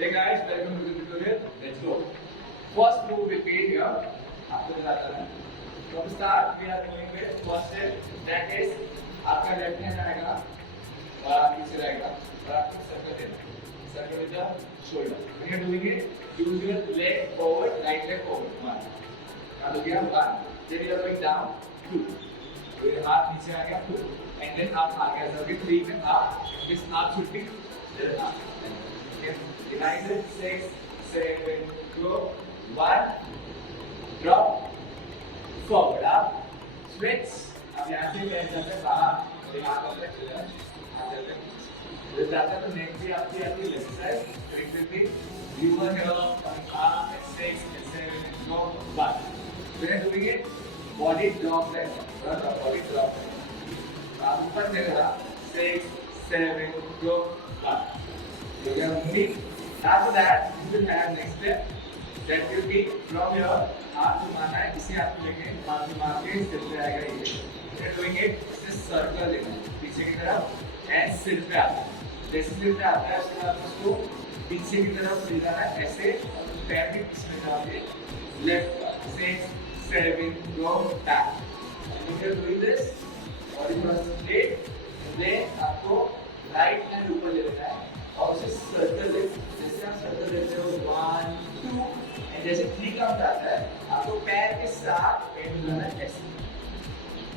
Hey guys, welcome to the tutorial. Let's go. First move we made here. आपको बताता हूँ. From start we are going with first step. That is आपका left hand आएगा और आप पीछे रहेगा और आपको circle देना. Circle with the shoulder. When you are doing it, use your leg forward, right leg forward. One. अब हो गया one. Then you are going down. Two. तो ये हाथ नीचे आ गया. Two. And then आप आगे आ जाओगे. Three में आप. This आप should be there up. Behind it, 6, 7, go, 1, drop, forward, up, switch. अब यहाँ से पैर जाते हैं बाहर, दिमाग अपने इधर, हाथ जाते हैं, इधर जाते हैं तो neck भी आपकी आती है left side, so it will be you are here, coming up, and 6, and 7, and go, 1. When you are doing it, body drop like that, body drop like that. आप ऊपर से करा, 6, 7, go, 1. So you are moving. After that, you will have next step. That will be from your हाथ घुमाना है, इसे आपको लेके हाथ घुमा के सिर पे आएगा ये. We are doing it. इसे सर्कल लेना है पीछे की तरफ and सिर पे आता है. जैसे सिर पे आता है उसके बाद उसको पीछे की तरफ ले जाना है ऐसे और पैर भी पीछे में डाल के left 6 7 go back. And if you are doing this, body थोड़ा सा straight, then आपको right hand ऊपर ले लेना है और उसे सर्कल ले. जैसे आप सर्कल लेते हो 1 2 एंड जैसे 3 काउंट आता है आपको पैर के साथ एंड मिलाना है ऐसे.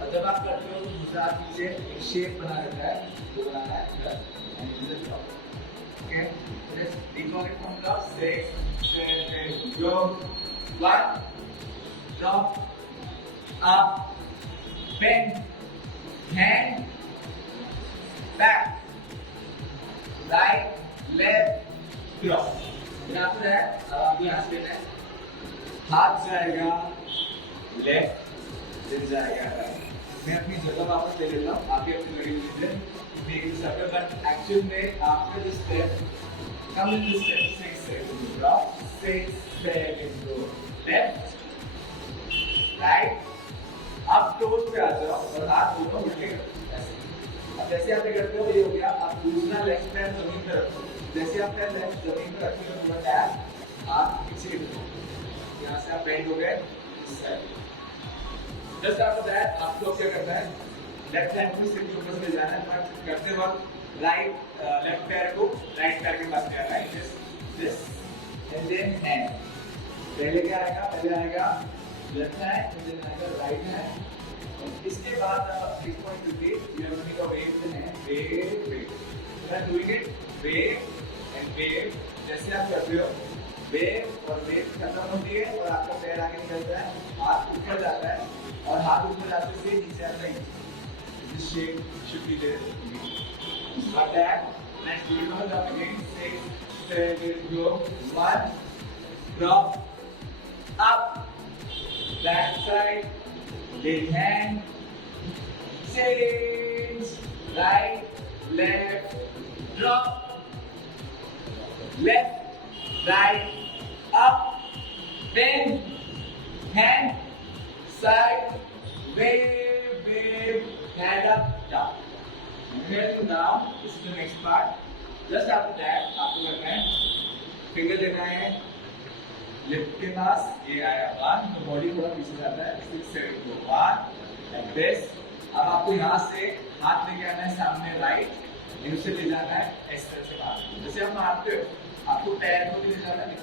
और जब आप करते हो तो दूसरा हाथ पीछे एक शेप बना लेता है, वो बनाना है इधर एंड इधर drop. Okay, let's recall it from the 6 7 go 1 drop up bend hand back right, left, drop. After that, अब आपको यहाँ से लेना है. हाथ जाएगा left, फिर जाएगा right. मैं अपनी जगह वापस ले लेता हूँ. आप भी अपनी जगह लीजिए. Make it circle, but actually में after this step, come in this step. 6 7 drop, 6 7 go left, right, आप toes पे आ जाओ और हाथ दोनों उल्टे करो ऐसे. अब जैसे आप ये करते हो ये हो गया. आप दूसरा लेफ्ट पैर जमीन पर रखो. जैसे आप पैर लेफ्ट जमीन पर रखते हो पूरा टैप आप पीछे की तरफ यहाँ से आप बेंड हो गए इस साइड. जस्ट आफ्टर दैट आपको क्या करना है, लेफ्ट हैंड को सिर के ऊपर से ले जाना है. बट करते वक्त राइट लेफ्ट पैर को राइट पैर के पास ले आना है. This and then hand. पहले क्या आएगा, पहले आएगा लेफ्ट हैंड एंड देन आएगा राइट हैंड. इसके बाद आप 6.50 you are going to wave the hand, wave, wave. You are doing it, wave and wave. जैसे आप करते हो wave और wave खत्म होती है और आपका पैर आगे निकलता है, हाथ ऊपर जाता है और हाथ ऊपर जाते से नीचे आता है. This shape should be there. Got that? Next we will jump again. 6 7 go 1 drop up back side. Then hand, change, right, left, drop, left, right, up, bend, hand, side, wave, wave, hand up, down. Here to down, this is the next part. Just after that, आपको करना है, finger देना है lift के पास. ये आया 1 तो body थोड़ा पीछे जाता है. 6 7 go 1 एंड दिस. अब आपको यहाँ से हाथ लेके आना है सामने राइट एंड उसे ले जाना है इस तरह से बाहर. जैसे हम मारते हो आपको पैर को भी ले जाना है.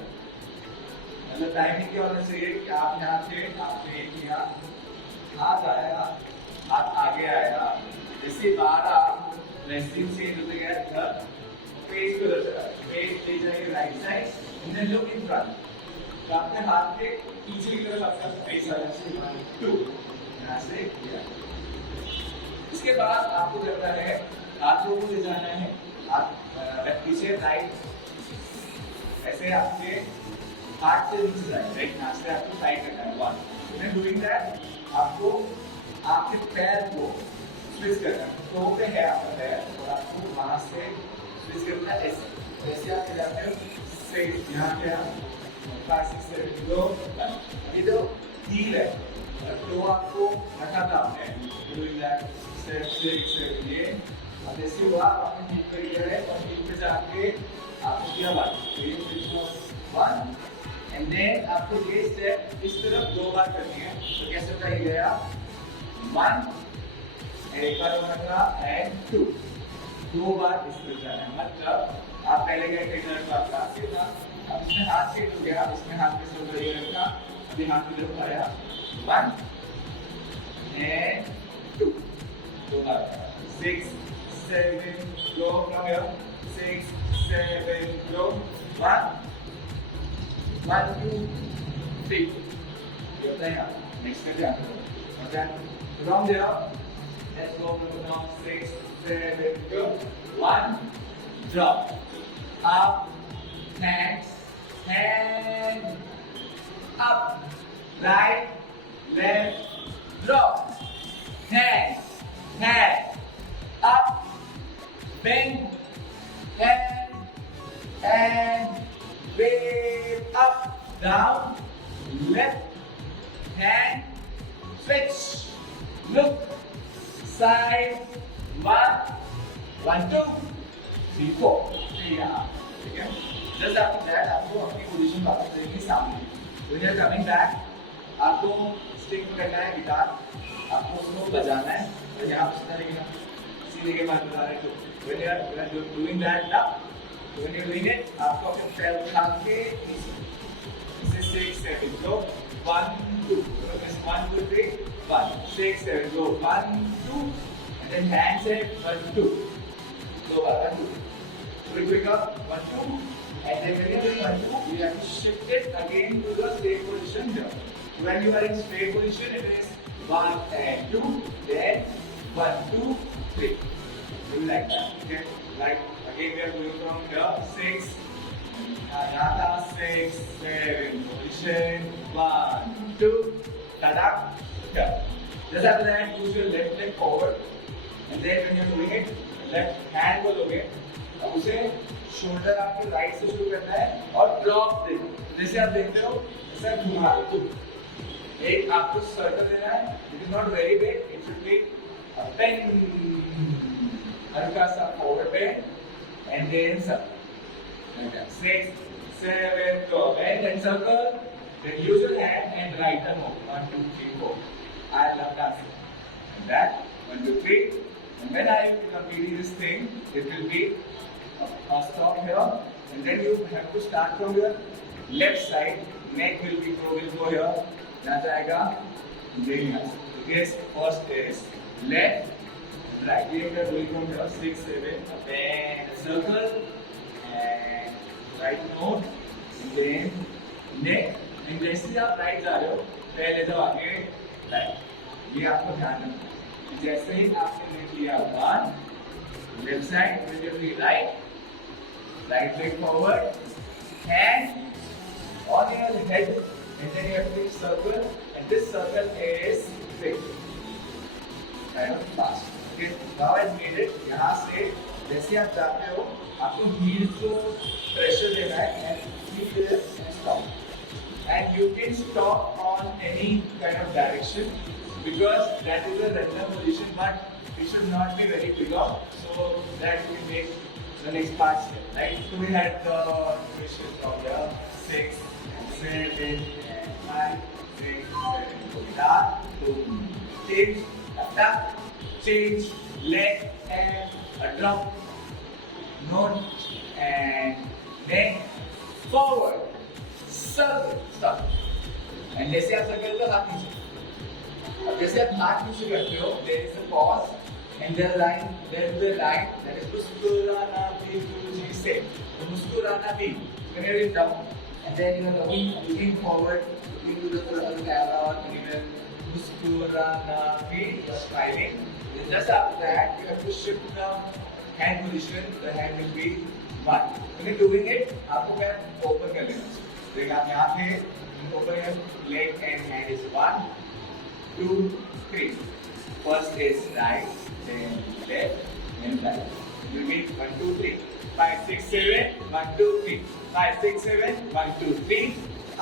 मतलब टाइमिंग क्या होना चाहिए कि आप यहाँ से आपने एक किया, हाथ आया, हाथ आगे आया, जैसे बाहर आप रेस्टिंग से होते गए इधर फेस को उधर फेस ले जाइए right side and then look in front. तो आपने हाथ के पीछे की तरफ आपका फेस आ जाए 1 2 यहाँ से किया. इसके बाद आपको करना है हाथों को ले जाना है हाथ पीछे राइट ऐसे आपके हाथ से नीचे जाए राइट. यहाँ से आपको टाइट करना है 1. देन डूइंग दैट आपको आपके पैर को स्विच करना है. तो पे है आपका पैर और आपको वहाँ से स्विच करना है ऐसे. जैसे आप जाते हो से यहाँ पे 5 6 7 go. अभी तो हील है तो आपको हटाना है. डूइंग दैट स्टेप 6 7 ये. अब जैसे हुआ आपने हील पे किया है और हील पे जाके आपको किया बात 1 एंड देन आपको ये स्टेप इस तरफ 2 बार करनी है. तो कैसे होता है? गया 1 एक बार होगा एंड 2 2 बार इस तरफ जाना है. मतलब आप पहले गए ट्रेनर का क्लास के था, अब इसमें हाथ से हो गया, इसमें हाथ पे शोल्डर ये रखा, अभी हाथ की तरफ आया 1 and 2 2 bar 6 7 go from here 6 7 go 1 1 2 3 ये होता है. नेक्स्ट कर जाते हैं. Okay, from there let's go now 6 7 go 1 drop up hands hand up right left drop hand up bend and wave up down left hand switch look side 1 1 2 3 4 यहाँ. ठीक है. Just after that आपको अपनी position वापस लेनी सामने. When you are coming back, आपको stick पकड़ना है गिटार, आपको उसको बजाना है और यहाँ पे सीधा लेके सीधे के बाद बजा रहे. तो when you are doing that now, when you are doing it, आपको अपने पैर उठा के नीचे 6 7 go 1 2 1 2 3 1 6 7 go 1 2 and then hands it 1 2 2 bar 1 2 quick up 1 2 and then when you are doing 1 2 you have to shift it again to the straight position here. When you are in straight position it is 1 and 2 then 1 2 3. Do like that. Okay, like again we are going from here 6 Anata 6 7 position 1 2 tadak here. Just after that use your left leg forward and then when you are doing it left hand को लोगे. अब उसे shoulder आपके right से शुरू करना है और ड्रॉप देना. जैसे आप देखते हो ऐसा घुमा दो. एक आपको सर्कल देना है. It is not very big, it should be a pen, हल्का सा forward pen and then circle 6 7 go bend and circle, then use your hand and right arm up 1 2 3 4. I love dancing and that 1 2 3. And when I complete this thing it will be a stop here and then you have to start from your left side. Neck will go here. ना जाएगा then here. This first is left right. We are doing from here 6 7 then a circle and right note and then neck. and जैसे ही आप right जा रहे हो पहले जब आगे राइट. ये आपको ध्यान रखना है. जैसे ही आपने किया 1 left side with your feet right leg forward, hand on your head and then you have to make circle and this circle is big kind of fast. Okay, now I made it. यहाँ से जैसे आप जाते हो आपको heel को pressure देना है and heel is stop and you can stop on any kind of direction because that is a regular position but it should not be very big up so that we make the next part step, right? So we had the position from there 6 7 and 5 6 7 go down to change attack change leg and a drop note and then forward circle stop and जैसे आप circle का हाथ नीचे. अब जैसे आप हाथ नीचे करते हो there is a pause and there is a line that is मुस्कुराना भी तुझे से. तो मुस्कुराना भी when you are down and then you are looking forward looking to the camera and even मुस्कुराना भी you are smiling. Then just after that you have to shift the hand position. The hand will be 1. When you are doing it आपको क्या open कर लेना चाहिए. तो आप यहाँ पे open your leg and hand is 1 2 3. First is right, then left, then right. You make 1 2 3 5 6 7 1 2 3 5 6 7 1 2 3.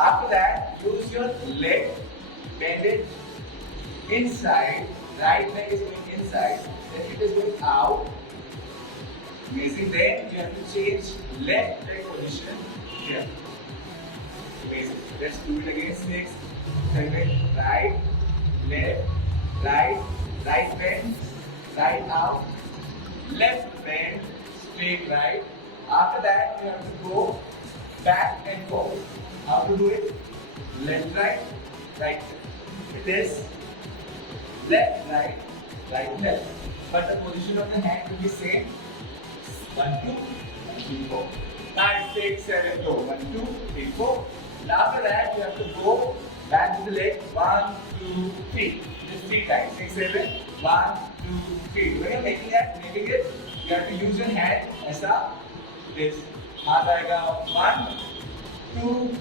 After that, use your leg, bend it inside. Right leg is going inside, then it is going out. Amazing. Then you have to change left leg position here. Amazing. Let's do it again. 6, 7, right, left, right bend, right out, left bend, straight right. After that, you have to go back and forward. How to do it? Left, right, right. It is left, right, left. But the position of the hand will be same. 1, 2, 3, 4. 5, 6, 7, go. 1, 2, 3, 4. And after that, you have to go back to the leg. 1, 2, 3. Just 3 times. 6, 7. 1, 2, 3. When you're making it, you have to use your hand as this. हाथ आएगा 1, 2,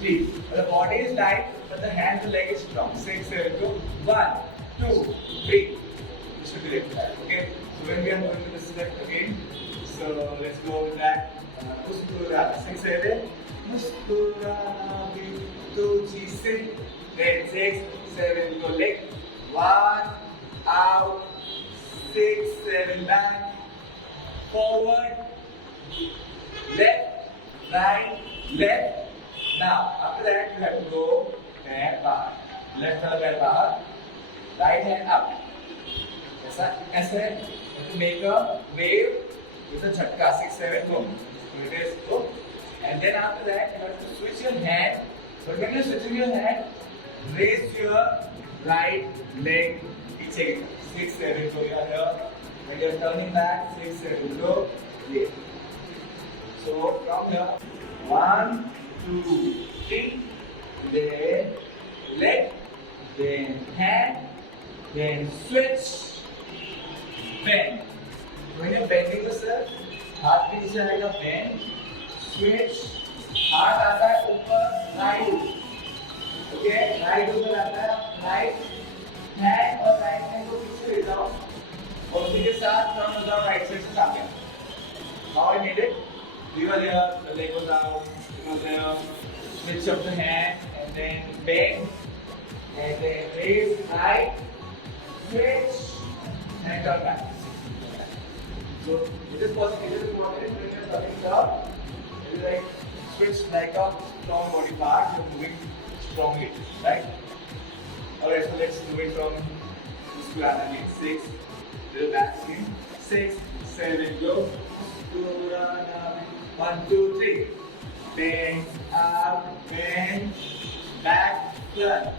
3. The body is light, but the hand, the leg is strong. 6, 7, go. 1, 2, 3. This should be like that. Okay. So when we are going to the step again, so let's go with that. Muskurana. 6, 7. Muskurana bhi तुझी से. Then 6, 7, go leg. 1, out. 6, 7, back. Forward. Left, right, left. Now, after that, you have to go back, back. Left hand back, back. Right hand up. ऐसा you have to make a wave with a jhatka. 6, 7, go. So it is go. And then after that, you have to switch your hand. But when you're switching your hand, raise your right leg. 6, 7, go here. When you're turning back, 6, 7, go. Here. So from here, 1, 2, 3, then leg, then hand, then switch, bend. When you're bending yourself, हाथ भी नीचे आएगा, bend, switch, हाथ आता है ऊपर, right, okay, right ऊपर आता है, right, hand और right hand को पीछे ले जाओ, और उसी के साथ turn हो जाओ right side से सामने. How I made it? We were here, the leg was out, it was there, switch up the hand, and then bend, and then raise, right, switch, and turn back. So, it is possible, it is important when you are turning up, it is like switch like a strong body part, you are moving strongly, right? Alright, so let's do it from Muskurana again. 6, little back again. 6, 7, go. Muskurana. 1, 2, 3. Bend, up, bend, back, turn.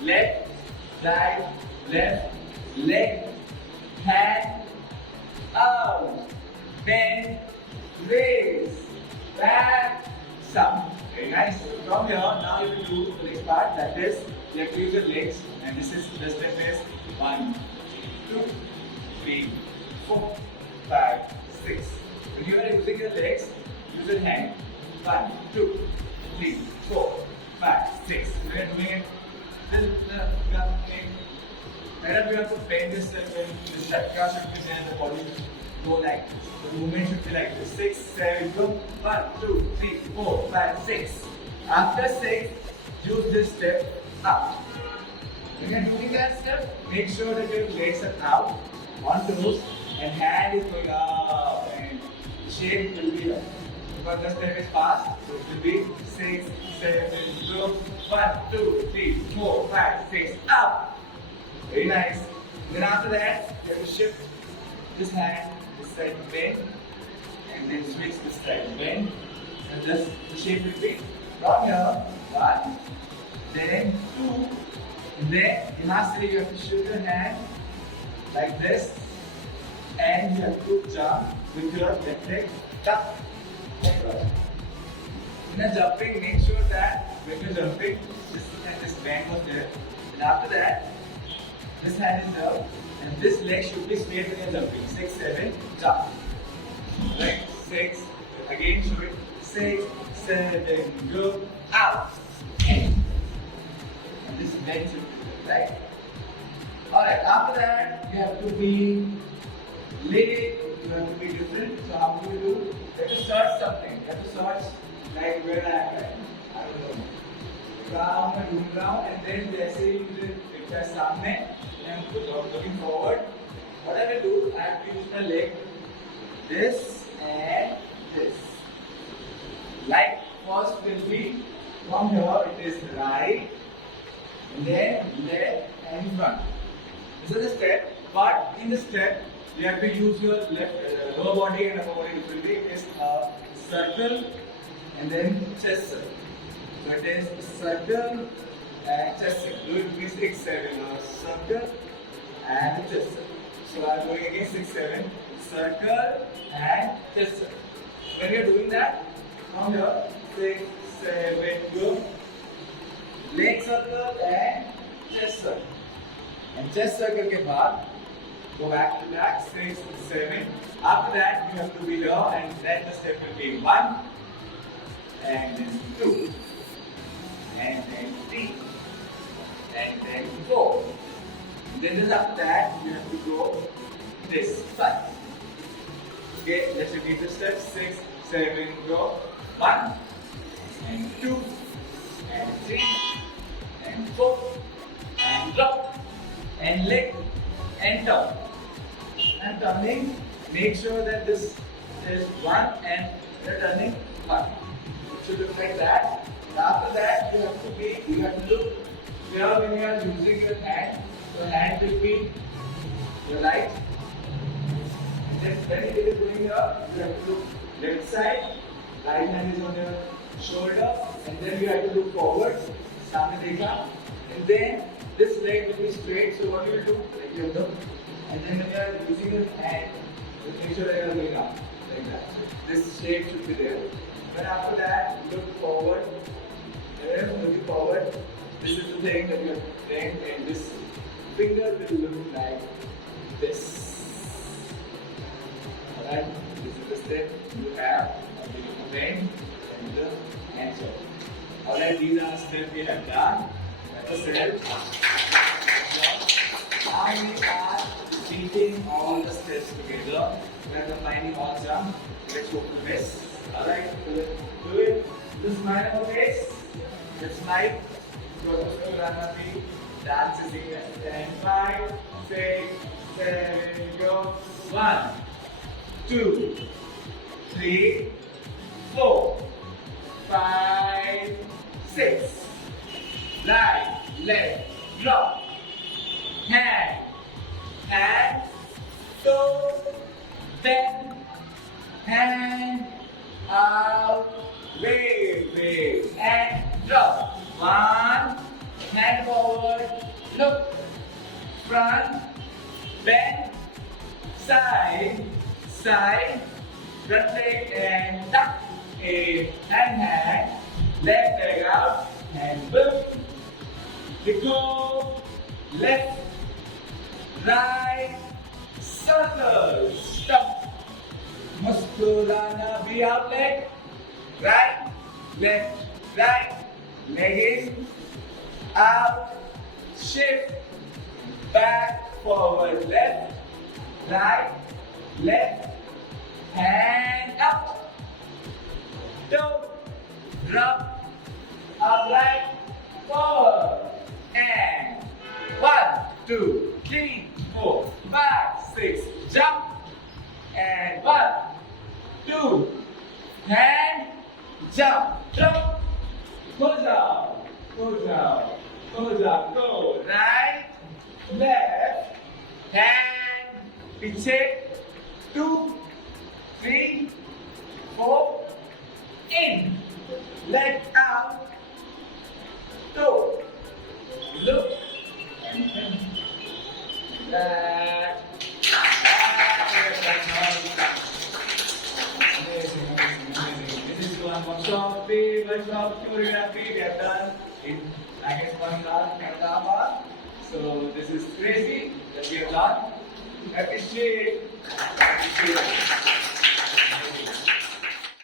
Left, right, left, leg, hand, out, bend, raise, back, up. Very nice. From here, now you will do the next part, that is, you have to use your legs, and this is the step is 1, 2, 3, 4, 5, 6. When you are using your legs, use your hand. 1, 2, 3, 4, 5, 6. When you are doing it, whenever you have to bend this circle, the chakra should be there, the body go like this. The movement should be like this. 6, 7, go. 1, 2, 3, 4, 5, 6. After 6, use this step up. When you are doing that step, make sure that your legs are out on toes and hand is going up and shape will be here. Because the step is fast, so it will be 6, 7, go. 1, 2, 3, 4, 5, 6, up. Very nice. Then after that, you have to shift this hand, this side bend, and then switch this side bend. And just the shape will be from here, 1, then 2, and then lastly you have to shift your hand like this, and you have to jump with your left leg, jump. In a jumping, make sure that when you're jumping, this bend was there. And after that, this hand is there, and this leg should be straight when you're jumping. 6, 7, jump. Right? 6, again show it. 6, 7, go, out. And this bend should be there, right? Alright, after that, you have to be late, you have to be different. So how do you do? You have to search something. You have to search like where I am, right? I don't know. Round, and then जैसे ही मुझे दिखता है सामने, मैं उनको looking forward. What I will do, I have to use my leg, this and this, like first will be from here. It is right, and then left and front. This is the step. But in the step, you have to use your left lower body and upper body differently. It is a circle and then chest circle. So it is circle and chest circle. Do it with 6, 7. Circle and chest circle. So I am going again 6, 7. Circle and chest circle. When you are doing that, from here 6, 7, go. Leg circle and chest circle. And chest circle के बाद go back to that 6, 7. After that you have to be here, and then the step will be 1, and then 2, and then 3, and then 4. And then just after that you have to go this 5. Okay, let's repeat the steps. 6, 7, go. 1, and 2, and 3, and 4, and drop, and leg, and turn. And turning, make sure that this is 1 and you're turning 1. It should look like that. After that, you have to look here when you are using your hand. Your hand will be your right. And then when it is going here, you have to look left side. Right hand is on your shoulder, and then you have to look forward. Samne dekha. And then this leg will be straight. So what you will do? Like you look. And then when you are using your hand, make sure that you are going up like that. This shape should be there. Then after that, look forward. Then looking forward, this is the thing that you have to bend, and this finger will look like this. Alright, this is the step you have. You bend and the hands up. Alright, these are the steps we have done. Let us help. Now we are repeating all the steps together. We are combining all jump. Let's go to this. Alright, do it. Just smile on the face. Just smile. Go to Surana feet. Dance is equal. And 5, 6, 7, go. 1, 2, 3, 4, 5, 6. Right, left, drop. Hand, and toe, bend, hand, out, wave, and drop. 1, hand forward, look, front, bend, side, front leg and tuck, in, hand, left leg out, and boom, go, left, right, circle, stop. Musculana be out leg, right, left, right, leg in, out, shift, back, forward, left, right, left, hand up, toe, drop, upright, forward, and 1, 2, 3, 4, 5, 6, jump, and 1, 2, hand, jump, drop, go down, go down, go down, go, right, left, hand, piche, 2, 3, 4, in, leg out, toe, look, and back. Amazing. This is one workshop, choreography we have done in, I guess, 1 hour. So this is crazy that we have done. Appreciate.